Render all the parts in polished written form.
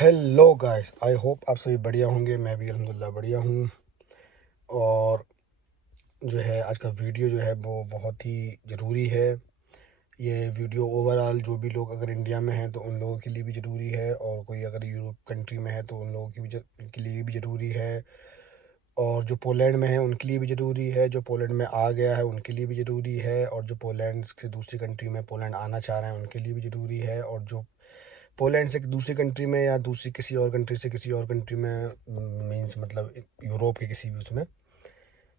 Hello guys, I hope आप सभी बढ़िया होंगे। मैं भी अल्हम्दुलिल्लाह बढ़िया हूँ। और जो है आज का वीडियो जो है वो बहुत ही ज़रूरी है। ये वीडियो ओवरऑल जो भी लोग अगर इंडिया में हैं तो उन लोगों के लिए भी ज़रूरी है, और कोई अगर यूरोप कंट्री में है तो उन लोगों की भी के लिए भी ज़रूरी है, और जो पोलैंड में है उनके लिए भी ज़रूरी है, जो पोलैंड में आ गया है उनके लिए भी ज़रूरी है, और जो पोलैंड से दूसरी कंट्री में पोलैंड आना चाह रहे हैं उनके लिए भी ज़रूरी है, और जो पोलैंड से दूसरी कंट्री में या दूसरी किसी और कंट्री से किसी और कंट्री में मींस मतलब यूरोप के किसी भी उसमें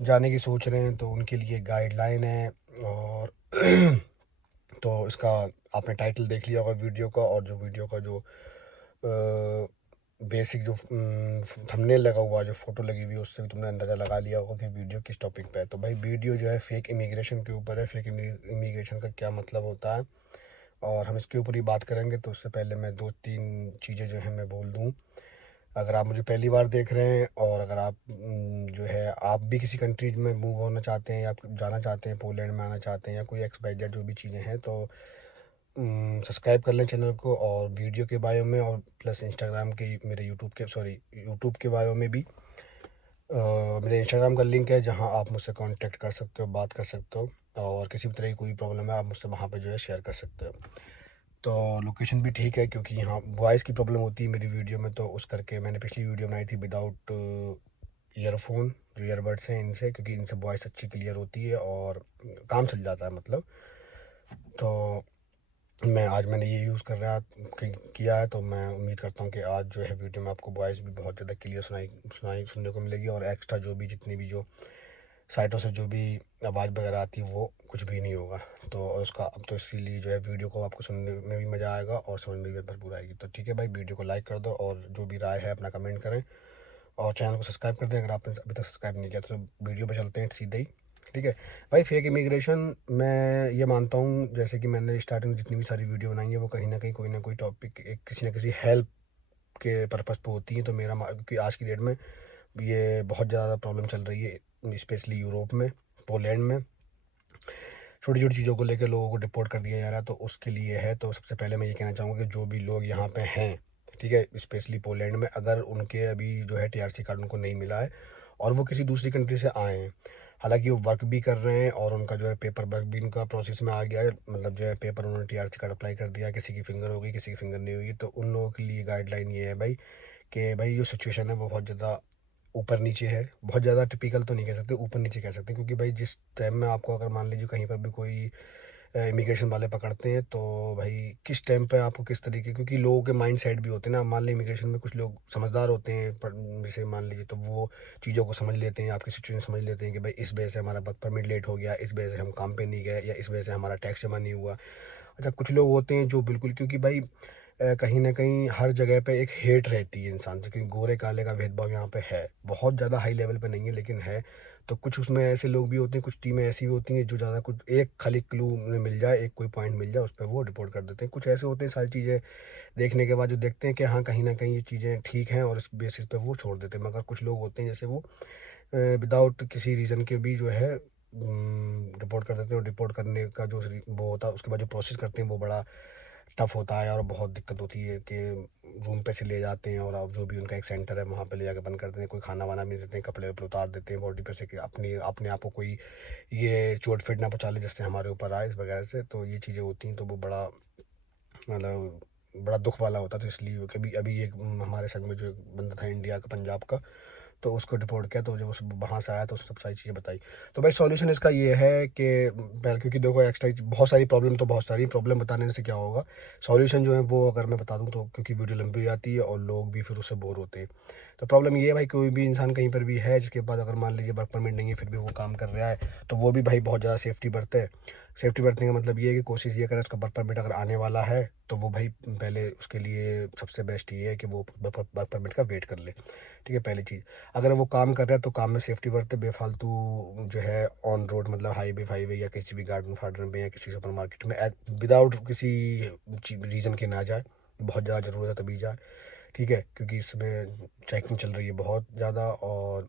जाने की सोच रहे हैं तो उनके लिए गाइडलाइन है। और तो इसका आपने टाइटल देख लिया होगा वीडियो का, और जो वीडियो का जो बेसिक जो थंबनेल लगा हुआ है, जो फ़ोटो लगी हुई है, उससे भी तुमने अंदाज़ा लगा लिया होगा कि वीडियो किस टॉपिक पे है। तो भाई वीडियो जो है फेक इमिग्रेशन के ऊपर है। फेक इमिग्रेशन का क्या मतलब होता है और हम इसके ऊपर ही बात करेंगे। तो उससे पहले मैं दो तीन चीज़ें जो हैं मैं बोल दूँ। अगर आप मुझे पहली बार देख रहे हैं और अगर आप जो है आप भी किसी कंट्री में मूव होना चाहते हैं या आप जाना चाहते हैं, पोलैंड में आना चाहते हैं या कोई एक्स वाई जेड जो भी चीज़ें हैं, तो सब्सक्राइब कर लें चैनल को। और वीडियो के बायो में और प्लस इंस्टाग्राम के मेरे यूट्यूब के बायो में भी मेरे इंस्टाग्राम का लिंक है, जहां आप मुझसे कांटेक्ट कर सकते हो, बात कर सकते हो, और किसी भी तरह की कोई प्रॉब्लम है आप मुझसे वहां पे जो है शेयर कर सकते हो। तो लोकेशन भी ठीक है, क्योंकि यहाँ वॉइस की प्रॉब्लम होती है मेरी वीडियो में, तो उस करके मैंने पिछली वीडियो बनाई थी विदाउट ईयरफोन, जो ईयरबड्स हैं इनसे, क्योंकि इनसे वॉइस अच्छी क्लियर होती है और काम चल जाता है मतलब। तो मैंने ये यूज़ कर रहा किया है, तो मैं उम्मीद करता हूँ कि आज जो है वीडियो में आपको वॉइस भी बहुत ज़्यादा क्लियर सुनाई सुनाई सुनने को मिलेगी, और एक्स्ट्रा जो भी जितनी भी जो साइटों से जो भी आवाज़ वगैरह आती है वो कुछ भी नहीं होगा। तो उसका अब तो इसीलिए जो है वीडियो को आपको सुनने में भी मज़ा आएगा और समझ में भी भरपूर आएगी। तो ठीक है भाई, वीडियो को लाइक कर दो और जो भी राय है अपना कमेंट करें, और चैनल को सब्सक्राइब कर दें अगर आपने अभी तक सब्सक्राइब नहीं किया। तो वीडियो पे चलते हैं सीधे ही। ठीक है भाई, फेक इमिग्रेशन मैं ये मानता हूँ, जैसे कि मैंने स्टार्टिंग में जितनी भी सारी वीडियो बनाई है वो कहीं ना कहीं कोई ना कोई टॉपिक एक किसी ना किसी हेल्प के पर्पज़ पे होती है। तो क्योंकि आज की डेट में ये बहुत ज़्यादा प्रॉब्लम चल रही है, स्पेशली यूरोप में, पोलैंड में, छोटी छोटी चीज़ों को लेकर लोगों को डिपोर्ट कर दिया जा रहा है। तो उसके लिए है, तो सबसे पहले मैं ये कहना चाहूँगा कि जो भी लोग यहाँ पे हैं, ठीक है, स्पेशली पोलैंड में, अगर उनके अभी जो है टीआरसी कार्ड उनको नहीं मिला है और वो किसी दूसरी कंट्री से आए हैं, हालांकि वो वर्क भी कर रहे हैं और उनका जो है पेपर वर्क भी उनका प्रोसेस में आ गया है, मतलब जो है पेपर उन्होंने टीआरसी कार्ड अप्लाई कर दिया, किसी की फिंगर होगी किसी की फिंगर नहीं होगी, तो उन लोगों के लिए गाइडलाइन ये है भाई कि भाई जो सिचुएशन है वो बहुत ज़्यादा ऊपर नीचे है। बहुत ज़्यादा टिपिकल तो नहीं कह सकते, ऊपर नीचे कह सकते हैं, क्योंकि भाई जिस टाइम में आपको अगर मान लीजिए कहीं पर भी कोई इमिग्रेशन वाले पकड़ते हैं, तो भाई किस टाइम पे आपको किस तरीके, क्योंकि लोगों के माइंड सेट भी होते हैं ना। मान ली इमिग्रेशन में कुछ लोग समझदार होते हैं, जैसे मान लीजिए, तो वो चीज़ों को समझ लेते हैं, आपकी सिचुएशन समझ लेते हैं कि भाई इस वजह से हमारा वर्क परमिट लेट हो गया, इस वजह से हम काम पे नहीं गए, या इस वजह से हमारा टैक्स जमा नहीं हुआ। अच्छा, कुछ लोग होते हैं जो बिल्कुल, क्योंकि भाई कहीं न कहीं हर जगह पे एक हेट रहती है इंसान से, क्योंकि गोरे काले का भेदभाव यहाँ पे है, बहुत ज़्यादा हाई लेवल पे नहीं है लेकिन है। तो कुछ उसमें ऐसे लोग भी होते हैं, कुछ टीमें ऐसी भी होती हैं जो ज़्यादा कुछ एक खाली क्लू उन्हें मिल जाए, एक कोई पॉइंट मिल जाए, उस पे वो रिपोर्ट कर देते हैं। कुछ ऐसे होते हैं सारी चीज़ें देखने के बाद जो देखते हैं कि हाँ, कहीं न कहीं ये चीज़ें ठीक हैं, और इस बेसिस पे वो छोड़ देते हैं। मगर कुछ लोग होते हैं जैसे वो विदाउट किसी रीज़न के भी जो है रिपोर्ट कर देते हैं, और रिपोर्ट करने का जो वो होता है उसके बाद जो प्रोसेस करते हैं वो बड़ा टफ होता है, और बहुत दिक्कत होती है कि रूम पे से ले जाते हैं और अब जो भी उनका एक सेंटर है वहाँ पे ले जाकर बंद कर देते हैं, कोई खाना वाना भी नहीं देते हैं, कपड़े वपड़े उतार देते हैं बॉडी पे से कि अपने आप को कोई ये चोट फिट ना पहुँचा ले जिससे हमारे ऊपर आए, इस वगैरह से। तो ये चीज़ें होती हैं, तो वो बड़ा मतलब बड़ा दुख वाला होता था। इसलिए कभी अभी एक हमारे संग में जो एक बंदा था इंडिया का, पंजाब का, तो उसको डिपोर्ट किया, तो जब उस वहाँ से आया तो उसने सब सारी चीज़ें बताई। तो भाई सॉल्यूशन इसका ये है कि पहले, क्योंकि देखो एक्स्ट्रा बहुत सारी प्रॉब्लम, तो बहुत सारी प्रॉब्लम बताने से क्या होगा, सॉल्यूशन जो है वो अगर मैं बता दूँ तो, क्योंकि वीडियो लंबी हो जाती है और लोग भी फिर उससे बोर होते हैं। तो प्रॉब्लम ये है भाई, कोई भी इंसान कहीं पर भी है जिसके पास अगर मान लीजिए वर्क परमिट नहीं है फिर भी वो काम कर रहा है, तो वो भी भाई बहुत ज़्यादा सेफ्टी बरते है। सेफ्टी बरतने का मतलब ये है कि कोशिश ये करें, उसका वर्क परमिट अगर आने वाला है तो वो भाई पहले उसके लिए सबसे बेस्ट ये है कि वो वर्क परमिट का वेट कर ले। ठीक है, पहली चीज़। अगर वो काम कर रहा है तो काम में सेफ्टी बरते, बेफालतू जो है ऑन रोड मतलब हाईवे फाईवे या किसी भी गार्डन फार्डन में या किसी सुपर मार्केट में विदाउट किसी रीज़न के ना जाए। बहुत ज़्यादा ज़रूरत है तभी जाए। ठीक है, क्योंकि इसमें चेकिंग चल रही है बहुत ज़्यादा, और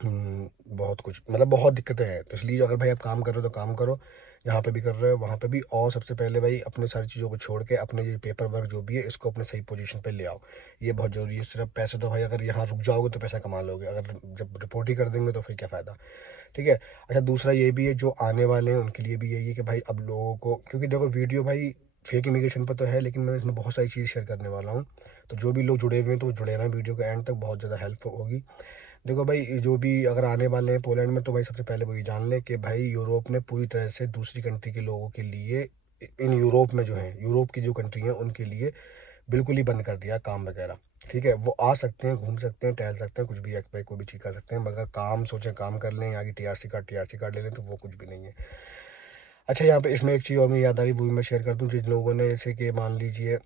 बहुत कुछ मतलब बहुत दिक्कतें हैं। तो इसलिए अगर भाई आप काम कर रहे हो तो काम करो, यहाँ पे भी कर रहे हो, वहाँ पे भी। और सबसे पहले भाई अपने सारी चीज़ों को छोड़ के अपने ये पेपर वर्क जो भी है इसको अपने सही पोजीशन पे ले आओ, ये बहुत ज़रूरी है। सिर्फ पैसे तो भाई अगर यहाँ रुक जाओगे तो पैसा कमा लोगे, अगर जब रिपोर्ट ही कर देंगे तो फिर क्या फ़ायदा, ठीक है। अच्छा, दूसरा ये भी है, जो आने वाले हैं उनके लिए भी यही है कि भाई अब लोगों को, क्योंकि देखो वीडियो भाई फेक इमिग्रेशन पर तो है, लेकिन मैं इसमें बहुत सारी चीज़ शेयर करने वाला हूँ। तो जो भी लोग जुड़े हुए हैं तो वो जुड़े रहना वीडियो के एंड तक, बहुत ज़्यादा हेल्प होगी। देखो भाई, जो भी अगर आने वाले हैं पोलैंड में, तो भाई सबसे पहले वो ये जान लें कि भाई यूरोप ने पूरी तरह से दूसरी कंट्री के लोगों के लिए, इन यूरोप में जो है, यूरोप की जो कंट्री है उनके लिए बिल्कुल ही बंद कर दिया काम वगैरह, ठीक है। वो आ सकते हैं, घूम सकते हैं, टहल सकते हैं, कुछ भी एक्सपाई कोई भी चीज़ कर सकते हैं, मगर काम सोचें, काम कर लें, यहाँ की टीआरसी कार्ड ले लें, तो वो कुछ भी नहीं है। अच्छा, यहाँ पे इसमें एक चीज़ और मुझे याद आ गई, वो भी मैं शेयर कर दूँ। जिन लोगों ने जैसे कि मान लीजिए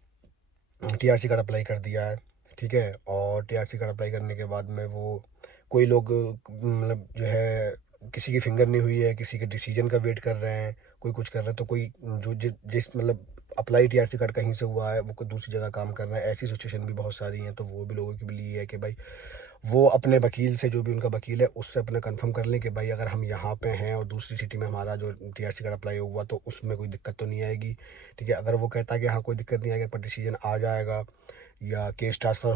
टीआरसी कार्ड अप्लाई कर दिया है, ठीक है, और टीआरसी कार्ड अप्लाई करने के बाद में वो कोई लोग मतलब जो है किसी की फिंगर नहीं हुई है, किसी के डिसीजन का वेट कर रहे हैं, कोई कुछ कर रहा है, तो कोई जो जिस मतलब अप्लाई टीआरसी कार्ड कहीं से हुआ है वो कोई दूसरी जगह काम कर रहा है, ऐसी सिचुएशन भी बहुत सारी हैं। तो वो भी लोगों के लिए है कि भाई वो अपने वकील से, जो भी उनका वकील है उससे अपने कंफर्म कर लें कि भाई अगर हम यहाँ पे हैं और दूसरी सिटी में हमारा जो टीआरसी कार्ड अप्लाई हुआ तो उसमें कोई दिक्कत तो नहीं आएगी, ठीक है। अगर वो कहता है कि हाँ कोई दिक्कत नहीं आएगी, पर डिसीजन आ जाएगा या केस ट्रांसफ़र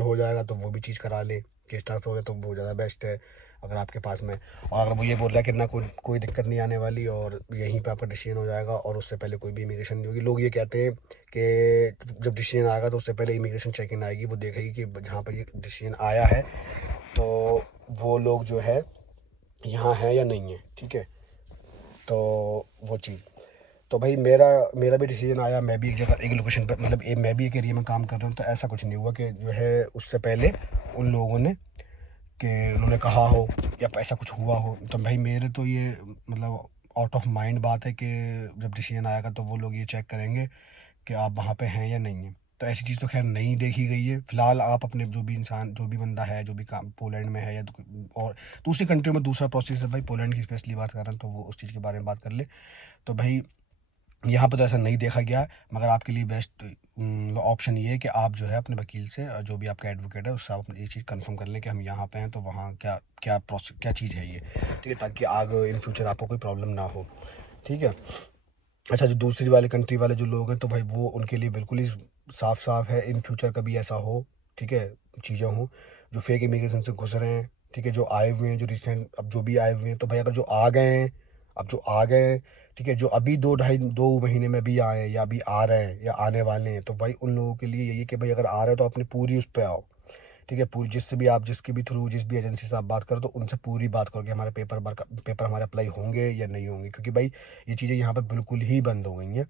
हो जाएगा, तो वो भी चीज़ करा लें। केस ट्रांसफ़र हो जाए तो वो ज़्यादा बेस्ट है अगर आपके पास में। और अगर वो ये बोल रहा है कि ना कोई कोई दिक्कत नहीं आने वाली और यहीं पे आपका डिसीजन हो जाएगा और उससे पहले कोई भी इमिग्रेशन नहीं होगी, लोग ये कहते हैं कि जब डिसीजन आएगा तो उससे पहले इमिग्रेशन चेक इन आएगी, वो देखेगी कि जहाँ पर ये डिसीजन आया है तो वो लोग जो है यहाँ हैं या नहीं है, ठीक है। तो वो चीज़, तो भाई मेरा मेरा भी डिसीजन आया, मैं भी एक जगह एक लोकेशन पर, मतलब मैं भी एक एरिया में काम कर रहा हूँ, तो ऐसा कुछ नहीं हुआ कि जो है उससे पहले उन लोगों ने, कि उन्होंने कहा हो या ऐसा कुछ हुआ हो। तो भाई मेरे तो ये मतलब आउट ऑफ माइंड बात है कि जब डिसीजन आएगा तो वो लोग ये चेक करेंगे कि आप वहाँ पे हैं या नहीं है। तो ऐसी चीज़ तो खैर नहीं देखी गई है फिलहाल। आप अपने जो भी इंसान, जो भी बंदा है, जो भी काम पोलैंड में है या और दूसरी कंट्री में दूसरा प्रोसेस है, भाई पोलैंड की स्पेशली बात कर रहे हैं तो वो उस चीज़ के बारे में बात कर ले। तो भाई यहाँ पे तो ऐसा नहीं देखा गया है, मगर आपके लिए बेस्ट ऑप्शन ये है कि आप जो है अपने वकील से, जो भी आपका एडवोकेट है उससे आप ये चीज़ कंफर्म कर लें कि हम यहाँ पे हैं, तो वहाँ क्या क्या प्रोसेस, क्या चीज़ है ये, ठीक है, ताकि आगे इन फ्यूचर आपको कोई प्रॉब्लम ना हो, ठीक है। अच्छा, जो दूसरी वाले कंट्री वाले जो लोग हैं, तो भाई वो उनके लिए बिल्कुल ही साफ साफ है, इन फ्यूचर कभी ऐसा हो, ठीक है, चीज़ें हों जो फेक इमिग्रेशन से घुस रहे हैं, ठीक है, जो आए हुए हैं, जो रिसेंट अब जो भी आए हुए हैं, तो भाई अगर जो आ गए हैं, अब जो आ गए हैं, ठीक है, जो अभी 2 महीने में भी आए हैं या अभी आ रहे हैं या आने वाले हैं, तो भाई उन लोगों के लिए यही है कि भाई अगर आ रहे हो तो अपनी पूरी उस पर आओ, ठीक है। पूरी जिससे भी आप, जिसके भी थ्रू, जिस भी एजेंसी से आप बात करो, तो उनसे पूरी बात करो कि हमारे पेपर हमारे अप्लाई होंगे या नहीं होंगे, क्योंकि भाई ये चीज़ें यहाँ पर बिल्कुल ही बंद हो गई हैं।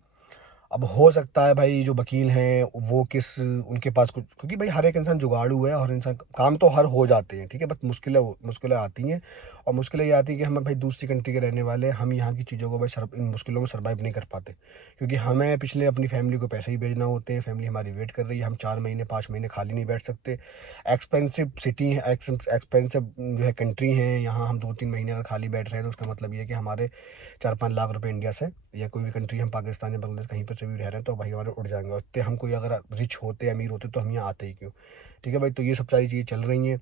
अब हो सकता है भाई जो वकील हैं वो किस उनके पास कुछ, क्योंकि भाई हर एक इंसान जुगाड़ू है, हर इंसान काम तो हर हो जाते हैं, ठीक है, बस मुश्किलें मुश्किलें आती हैं। और मुश्किलें ये आती हैं कि हम भाई दूसरी कंट्री के रहने वाले हैं, हम यहाँ की चीज़ों को भाई इन मुश्किलों में सर्वाइव नहीं कर पाते, क्योंकि हमें पिछले अपनी फैमिली को पैसे ही भेजना होते हैं, फैमिली हमारी वेट कर रही है, हम 4 महीने 5 महीने खाली नहीं बैठ सकते। एक्सपेंसिव सिटी है, एक्सपेंसिव जो है कंट्री है, यहाँ हम 2-3 महीने अगर खाली बैठ रहे हैं तो उसका मतलब ये है कि हमारे 4-5 लाख रुपए इंडिया से या कोई भी कंट्री, हम पाकिस्तान या बांग्लादेश कहीं पर से भी रह रहे हैं, तो भाई हमारे उड़ जाएंगे। और इतने हम कोई अगर रिच होते, अमीर होते, तो हम यहाँ आते ही क्यों, ठीक है भाई। तो ये सब सारी चीज़ें चल रही हैं।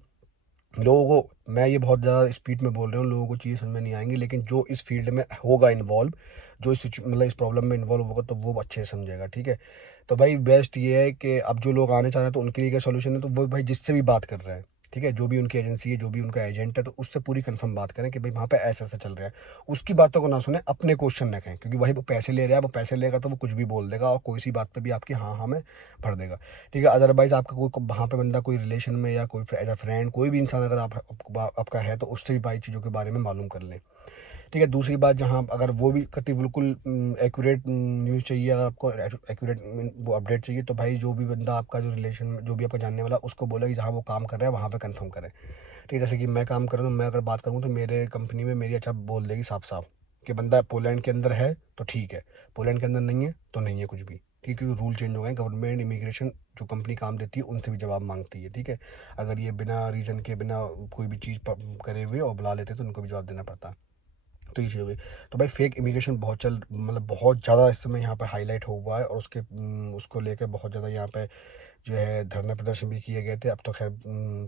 लोगों को मैं ये बहुत ज़्यादा स्पीड में बोल रहा हूँ, लोगों को चीज़ें समझ में नहीं आएंगी, लेकिन जो इस फील्ड में होगा इन्वॉल्व, जो मतलब इस प्रॉब्लम में इन्वॉल्व होगा, तो वो अच्छे से समझेगा, ठीक है। तो भाई बेस्ट ये है कि अब जो लोग आने चाह रहे हैं तो उनके लिए क्या सोल्यूशन है, तो वो भाई जिससे भी बात कर रहे हैं, ठीक है, जो भी उनकी एजेंसी है, जो भी उनका एजेंट है, तो उससे पूरी कंफर्म बात करें कि भाई वहाँ पे ऐसा ऐसा चल रहा है। उसकी बातों को ना सुने, अपने क्वेश्चन रखें, क्योंकि भाई वो पैसे ले रहा है, वो पैसे लेगा तो वो कुछ भी बोल देगा और कोई सी बात पे भी आपकी हाँ हाँ में भर देगा, ठीक है। अदरवाइज़ आपका कोई वहाँ पे बंदा कोई रिलेशन में या कोई एज अ फ्रेंड, कोई भी इंसान अगर आपका है, तो उससे भी भाई चीज़ों के बारे में मालूम कर लें, ठीक है। दूसरी बात, जहाँ अगर वो भी कति बिल्कुल एक्यूरेट न्यूज़ चाहिए, अगर आपको एक्यूरेट वो अपडेट चाहिए, तो भाई जो भी बंदा आपका जो रिलेशन में, जो भी आपका जानने वाला, उसको बोला कि जहाँ वो काम कर रहा है वहाँ पे कंफर्म करें, ठीक है। जैसे कि मैं काम कर रहा हूँ, मैं अगर बात करूँ तो मेरे कंपनी में मेरी अच्छा बोल देगी साफ साफ कि बंदा पोलैंड के अंदर है तो ठीक है, पोलैंड के अंदर नहीं है तो नहीं है कुछ भी, ठीक है, क्योंकि रूल चेंज हो गए, गवर्नमेंट इमिग्रेशन जो कंपनी काम देती है उनसे भी जवाब मांगती है, ठीक है। अगर ये बिना रीज़न के, बिना कोई भी चीज़ करे हुए और बुला लेते तो उनको भी जवाब देना पड़ता है। तो ये चीज़ हो गई। तो भाई फेक इमिग्रेशन बहुत मतलब बहुत ज़्यादा इस समय यहाँ पे हाईलाइट हुआ है, और उसको लेकर बहुत ज़्यादा यहाँ पे जो है धरना प्रदर्शन भी किए गए थे। अब तो खैर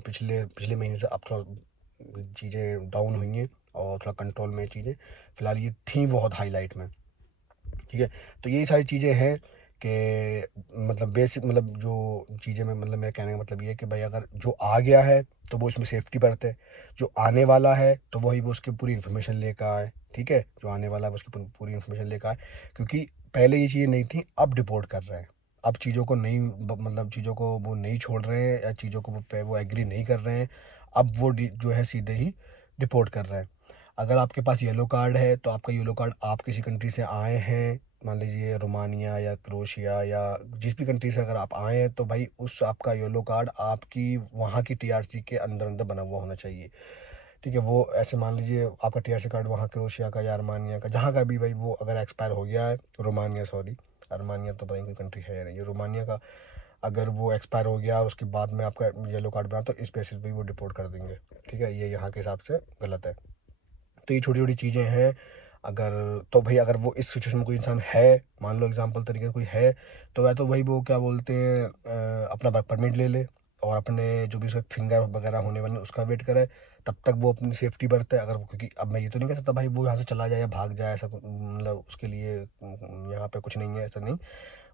पिछले पिछले महीने से अब थोड़ा चीज़ें डाउन हुई हैं और थोड़ा कंट्रोल में चीज़ें फ़िलहाल ये थी बहुत हाईलाइट में, ठीक है। तो यही सारी चीज़ें हैं कि मतलब बेसिक मतलब जो चीज़ें मैं मतलब मेरे कहने का मतलब ये है कि भाई अगर जो आ गया है तो वो इसमें सेफ्टी बरते, जो आने वाला है तो वही वो उसकी पूरी इन्फॉर्मेशन लेकर आए, ठीक है। जो आने वाला है वो उसकी पूरी इन्फॉर्मेशन लेकर आए, क्योंकि पहले ये चीज़ें नहीं थी, अब डिपोर्ट कर रहे हैं। अब चीज़ों को नहीं मतलब चीज़ों को वो नहीं छोड़ रहे हैं या चीज़ों को वो एग्री नहीं कर रहे हैं। अब वो जो है सीधे ही डिपोर्ट कर रहे हैं। अगर आपके पास येलो कार्ड है तो आपका येलो कार्ड आप किसी कंट्री से आए हैं, मान लीजिए रोमानिया या क्रोशिया या जिस भी कंट्री से अगर आप आए हैं, तो भाई उस आपका येलो कार्ड आपकी वहाँ की टीआरसी के अंदर अंदर बना हुआ होना चाहिए, ठीक है। वो ऐसे मान लीजिए आपका टीआरसी कार्ड वहाँ क्रोशिया का या अर्मानिया का जहाँ का भी भाई वो अगर एक्सपायर हो गया है, रोमानिया सॉरी, अर्मानिया तो भाई कोई कंट्री है नहीं, ये रोमानिया का अगर वो एक्सपायर हो गया और उसके बाद में आपका येलो कार्ड बना तो इस बेसिस पे वो डिपोर्ट कर देंगे, ठीक है। ये यहाँ के हिसाब से गलत है। तो ये छोटी छोटी चीज़ें हैं। अगर तो भाई अगर वो इस सिचुएशन में कोई इंसान है, मान लो एग्जांपल तरीके से कोई है, तो वह तो भाई वो क्या बोलते हैं अपना वर्क परमिट ले ले और अपने जो भी उसका फिंगर वगैरह होने वाले उसका वेट करे, तब तक वो अपनी सेफ्टी बरते। अगर क्योंकि अब मैं ये तो नहीं कह सकता भाई वो यहाँ से चला जाए या भाग जाए, ऐसा मतलब उसके लिए यहाँ पे कुछ नहीं है, ऐसा नहीं।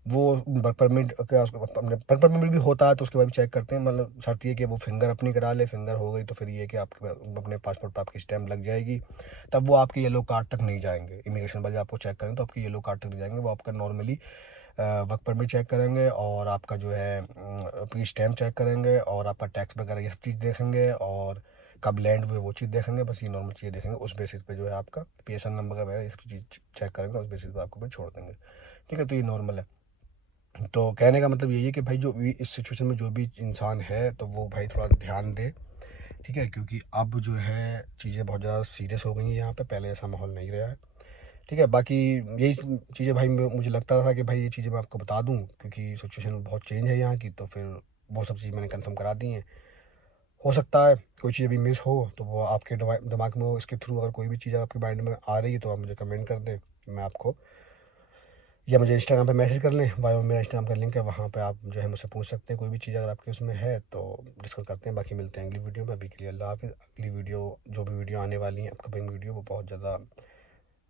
वो वर्क परमिट क्या उसको अपने वर्क परमिट भी होता है तो उसके बाद भी चेक करते हैं, मतलब शर्त ये कि वो फिंगर अपनी करा ले, फिंगर हो गई तो फिर ये कि आपके अपने पासपोर्ट पर आपकी स्टैम्प लग जाएगी, तब वो आपके येलो कार्ड तक नहीं जाएंगे। इमिग्रेशन वाले आपको चेक करेंगे तो आपके येलो कार्ड तक नहीं जाएंगे, वो आपका नॉर्मली वर्क परमिट चेक करेंगे और आपका जो है आपकी स्टैम्प चेक करेंगे और आपका टैक्स वगैरह ये सब चीज़ देखेंगे और कब लैंड हुए वो चीज़ देखेंगे। बस ये नॉर्मल चीज़ें देखेंगे, उस बेसिस पे जो है आपका पीएसएन नंबर वगैरह ये सब चीज़ चेक करेंगे, उस बेसिस पे आपको फिर छोड़ देंगे, ठीक है। तो ये नॉर्मल है। तो कहने का मतलब यही है कि भाई जो भी इस सिचुएशन में जो भी इंसान है तो वो भाई थोड़ा ध्यान दे, ठीक है। क्योंकि अब जो है चीज़ें बहुत ज़्यादा सीरियस हो गई हैं यहाँ पे, पहले ऐसा माहौल नहीं रहा है, ठीक है। बाकी यही चीज़ें भाई मुझे लगता था कि भाई ये चीज़ें मैं आपको बता दूं क्योंकि सिचुएशन बहुत चेंज है यहाँ की, तो फिर वो सब चीज़ मैंने कंफर्म करा दी हैं। हो सकता है कोई चीज़ अभी मिस हो तो वो आपके दिमाग में हो, इसके थ्रू अगर कोई भी चीज़ आपके माइंड में आ रही है तो आप मुझे कमेंट कर दें, मैं आपको, या मुझे इंस्टाग्राम पे मैसेज कर लें, बायो में मेरा इंस्टाग्राम का लिंक है, वहाँ पे आप जो है मुझसे पूछ सकते हैं कोई भी चीज़ अगर आपके उसमें है तो डिस्कस करते हैं। बाकी मिलते हैं अगली वीडियो में, अभी के लिए अल्लाह हाफ़िज़। अगली वीडियो जो भी वीडियो आने वाली है अपकमिंग वीडियो वो बहुत ज़्यादा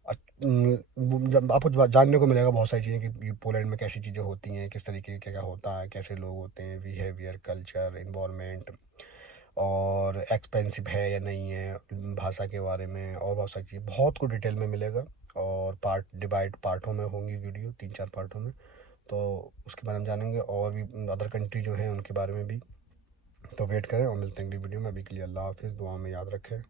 वो जब आपको जानने को मिलेगा बहुत सारी चीज़ें कि पोलैंड में कैसी चीज़ें होती हैं, किस तरीके क्या क्या होता है, कैसे लोग होते हैं, बिहेवियर, कल्चर, इन्वायरमेंट, और एक्सपेंसिव है या नहीं है, भाषा के बारे में और बहुत सारी चीज़ बहुत कुछ डिटेल में मिलेगा। और पार्टों में होंगी वीडियो, 3-4 पार्टों में, तो उसके बारे में जानेंगे और भी अदर कंट्री जो हैं उनके बारे में भी। तो वेट करें और मिलते हैं अगली वीडियो में, अभी के लिए अल्लाह हाफ़िज़, दुआ में याद रखें।